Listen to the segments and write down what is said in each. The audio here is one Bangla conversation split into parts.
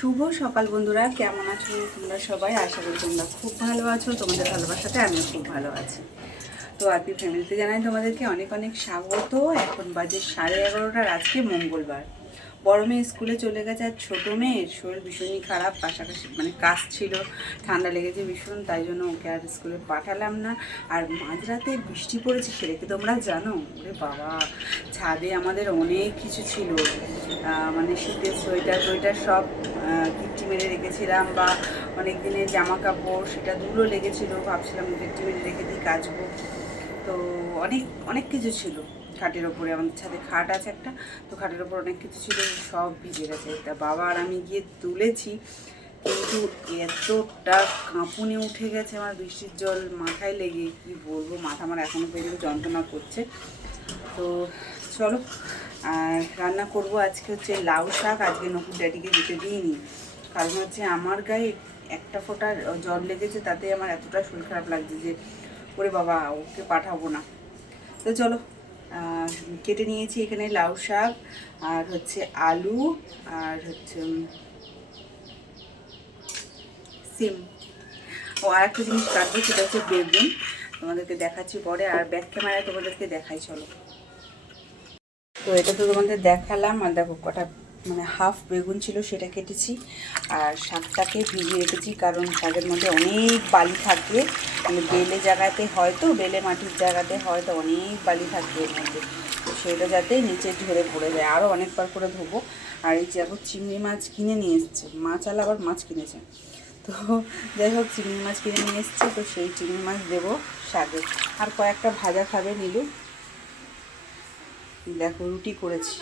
শুভ সকাল বন্ধুরা, কেমন আছো তোমরা সবাই? আশা করি তোমরা খুব ভালো আছো। তোমাদের ভালোবাসাতে আমিও খুব ভালো আছি। তো আরপি ফ্যামিলিতে জানাই তোমাদেরকে অনেক অনেক স্বাগত। এখন বাজে 11:30, আজকে মঙ্গলবার। বড় মেয়ে স্কুলে চলে গেছে, আর ছোটো মেয়ের শরীর ভীষণই খারাপ, পাশাপাশি মানে কাশ ছিল, ঠান্ডা লেগেছে ভীষণ, তাই জন্য ওকে আর স্কুলে পাঠালাম না। আর মাঝরাতে বৃষ্টি পড়েছে, সেটা কি তোমরা জানো? ওরে বাবা, ছাদে আমাদের অনেক কিছু ছিল, মানে শীতের সোয়েটার টোয়েটার সব গিট্টি মেরে রেখেছিলাম, বা অনেক দিনের জামা কাপড়, সেটা ধুলো লেগেছিলো, ভাবছিলাম গিট্টি মেরে রেখে দিই, কাচবো। তো অনেক অনেক কিছু ছিল খাটের ওপরে, আমাদের ছাদে খাট আছে একটা, তো খাটের ওপর অনেক কিছু ছিল, সব ভিজে গেছে। তা বাবা আর আমি গিয়ে তুলেছি, কিন্তু এতটা কাঁপুনি উঠে গেছে আমার বৃষ্টির জল মাথায় লেগে, কি বলবো, মাথা আমার এখনও পর্যন্ত যন্ত্রণা করছে। তো চলো, আর রান্না করব আজকে হচ্ছে লাউ শাক। আজকে নকুর ড্যাডিকে দিতে দিইনি, কারণ হচ্ছে আমার গায়ে একটা ফোঁটা জ্বর লেগেছে, তাতে আমার এতটা শরীর খারাপ লাগছে যে ওরে বাবা, ওকে পাঠাবো না। তো চলো, কেটে নিয়েছি এখানে লাউ শাক, আর হচ্ছে আলু, আর হচ্ছে সিম। ও আর একটা জিনিস কাটবো, সেটা হচ্ছে বেগুন। তোমাদেরকে দেখাচ্ছি পরে, আর ব্যাক ক্যামেরায় তোমাদেরকে দেখাই, চলো। তো এটা তো তোমাদের দেখালাম, আর দেখো কটা মানে হাফ বেগুন ছিল, সেটা কেটেছি। আর শাকটাকে ভিজিয়ে রেখেছি, কারণ শাকের মধ্যে অনেক বালি থাকে, মানে বেলে জায়গাতে হয়তো, বেলে মাটির জায়গাতে হয়তো অনেক বালি থাকে এর মধ্যে, তো সেটা যাতে নিচে ঝরে পড়ে যায়। আরও অনেকবার করে ধোবো। আর এই যে এখন চিংড়ি মাছ কিনে নিয়ে এসছে, মাছ আলা আবার মাছ কিনেছে, তো যাই হোক চিংড়ি মাছ কিনে নিয়ে এসছে, তো সেই চিংড়ি মাছ দেবো শাকে। আর কয়েকটা ভাজা খাবে নীলু। দেখো রুটি করেছি,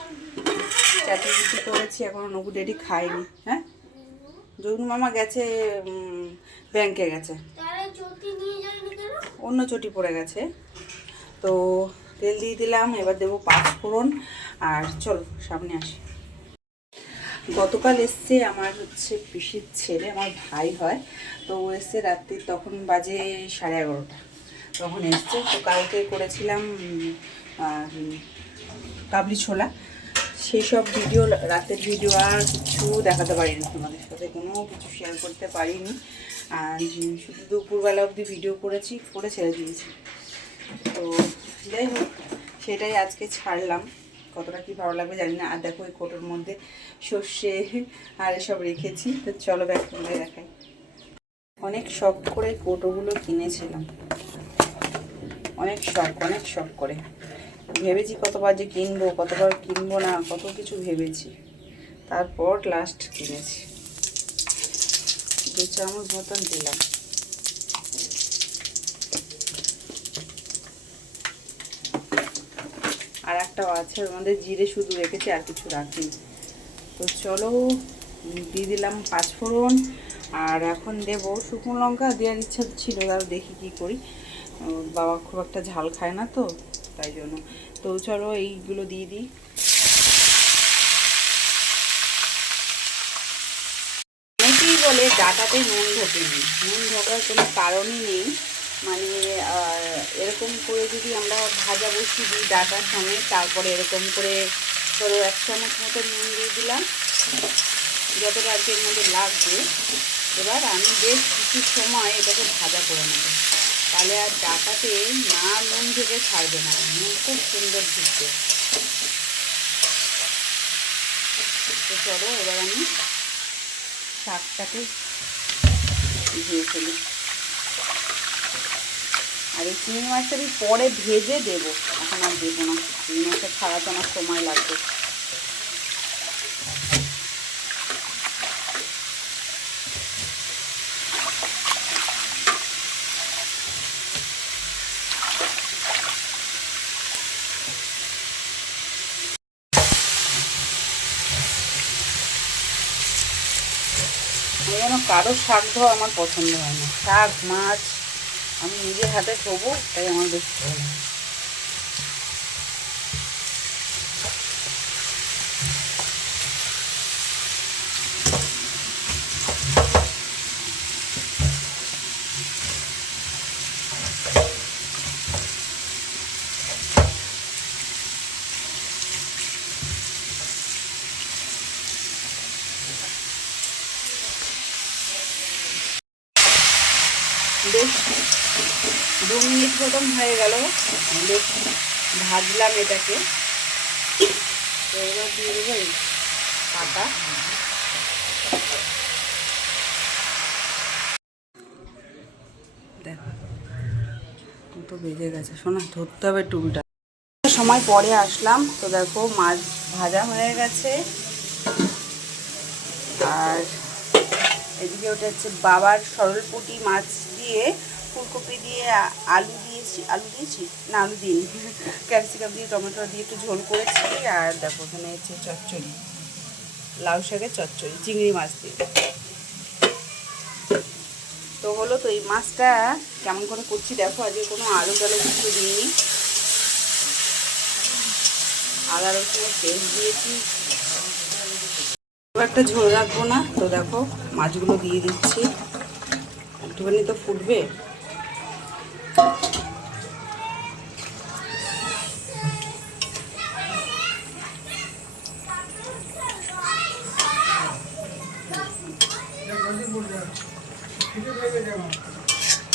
4টে রুটি করেছি, এখনও নকু ডেডি খায়নি। হ্যাঁ, জগনু মামা গেছে, ব্যাংকে গেছে, অন্য চটি পড়ে গেছে। তো তেল দিয়ে দিলাম, এবার দেবো 5 ফোড়ন। আর চলো সামনে আসি। গতকাল এসছে আমার হচ্ছে পিসির ছেলে, আমার ভাই হয়, তো ও এসছে রাত্রি, তখন বাজে 11:30, তখন এসছে। তো কালকে করেছিলাম কাবলি ছোলা, সেই সব ভিডিও, রাতের ভিডিও আর কিছু দেখাতে পারিনি তোমাদের সাথে, কোনো কিছু শেয়ার করতে পারিনি। আর শুধু দুপুরবেলা অবধি ভিডিও করেছি, করে ছেড়ে দিয়েছি। তো যাই হোক, সেটাই আজকে ছাড়লাম, কতটা কি ভালো লাগবে জানি না। আর দেখো এই কোটোর মধ্যে সর্ষে আর এসব রেখেছি, তো চলো ব্যাগ করে দেখাই। অনেক শখ করে কোটোগুলো কিনেছিলাম, অনেক শখ করে ভেবেছি কতবার যে কিনবো, কতবার কিনবো না, কত কিছু ভেবেছি, তারপর লাস্ট কিনেছি। 2 চামচ মতন দিলাম। আর একটাও আছে, ওর মধ্যে জিরে শুধু রেখেছি, আর কিছু রাখিনি। তো চলো, দিয়ে দিলাম 5 ফোড়ন। আর এখন দেব শুকনো লঙ্কা, দেওয়ার ইচ্ছা ছিল, তাও দেখি কি করি, বাবা খুব একটা ঝাল খায় না তো, তাই জন্য। তো চলো এইগুলো দিয়ে দিই। অনেকেই বলে ডাটাতে নুন ঢোকেনি, নুন ঢোকার কোনো কারণই নেই। মানে এরকম করে যদি আমরা ভাজা বসিয়ে দিই ডাটার সঙ্গে, তারপরে এরকম করে ধরো 1 চামচ মতো নুন দিয়ে দিলাম, যতটা আর কি এর মধ্যে লাগবে। এবার আমি বেশ কিছু সময় এটাকে ভাজা করে নেব, তাহলে আর ডাটাতে না নুন থেকে ছাড়বে না, নুন খুব সুন্দর ঢুকবে। তো চলো এবার আমি শাকটাকে ধুয়ে ফেলি। আর এই চিংড়ি মাছটা আমি পরে ভেজে দেবো, এখন আর দেবো না, চিংড়ি মাছটা ছাড়াতে আমার সময় লাগবে। যেন কারো শাক ধোয়া আমার পছন্দ হয় না, শাক মাছ আমি নিজের হাতে ধোবো, তাই আমার বেশ ভালো লাগে। বেশ 2 মিনিট মতন হয়ে গেল, বেশ ভাজলাম এটাকে। তো এবার দিয়ে দেবো এই পাতা। দেখো তো বেজে গেছে, শোনা ধরতে হবে টুলটা। সময় পরে আসলাম, তো দেখো মাছ ভাজা হয়ে গেছে। আর এদিকে ওটা হচ্ছে বাবার সরলপুঁটি মাছ দিয়ে ফুলকপি দিয়ে আলু দিয়েছি, আলু দিয়েছি না আলু দিইনি, ক্যাপসিকাম দিয়ে টমেটো দিয়ে একটু ঝোল করেছি। আর দেখো এখানে হচ্ছে চচ্চড়ি, লাউ শাকের চচ্চড়ি চিংড়ি মাছ দিয়ে। তো হলো, তো এই মাছটা কেমন করে করছি দেখো, আজকে কোনো আলু টালু কিছু দিইনি, আদা রসুনের পেস্ট দিয়েছি। খুব একটা ঝোল রাখবো না, তো দেখো মাছগুলো দিয়ে দিচ্ছি, একটুখানি তো ফুটবে।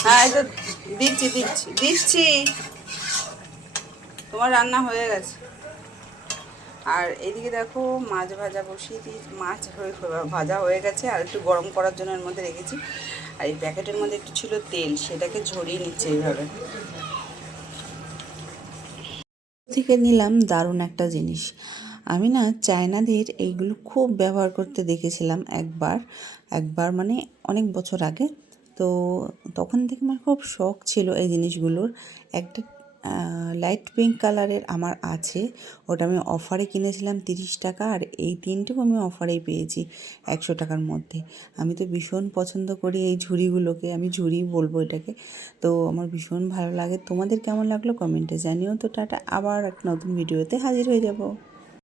হ্যাঁ এই তো দিচ্ছি দিচ্ছি দিচ্ছি, তোমার রান্না হয়ে গেছে। আর এদিকে দেখো মাছ ভাজা বসিয়ে দিয়েছি, মাছ ভাজা হয়ে গেছে, আর একটু গরম করার জন্য এর মধ্যে রেখেছি। আর এই প্যাকেটের মধ্যে একটু ছিল তেল, সেটাকে ঝরিয়ে নিচ্ছে এইভাবে। থেকে নিলাম দারুণ একটা জিনিস। আমি না চায়নাদের এইগুলো খুব ব্যবহার করতে দেখেছিলাম একবার মানে অনেক বছর আগে। তো তখন থেকে আমার খুব শখ ছিল এই জিনিসগুলোর। একটা লাইট পিঙ্ক কালারের আমার আছে, ওটা আমি অফারে কিনেছিলাম 30 টাকা, আর এই তিনটেও আমি অফারেই পেয়েছি 100 টাকার মধ্যে। আমি তো ভীষণ পছন্দ করি এই ঝুড়িগুলোকে, আমি ঝুড়ি বলবো এটাকে। তো আমার ভীষণ ভালো লাগে। তোমাদের কেমন লাগলো কমেন্টে জানিও। তো টাটা, আবার একটা নতুন ভিডিওতে হাজির হয়ে যাব।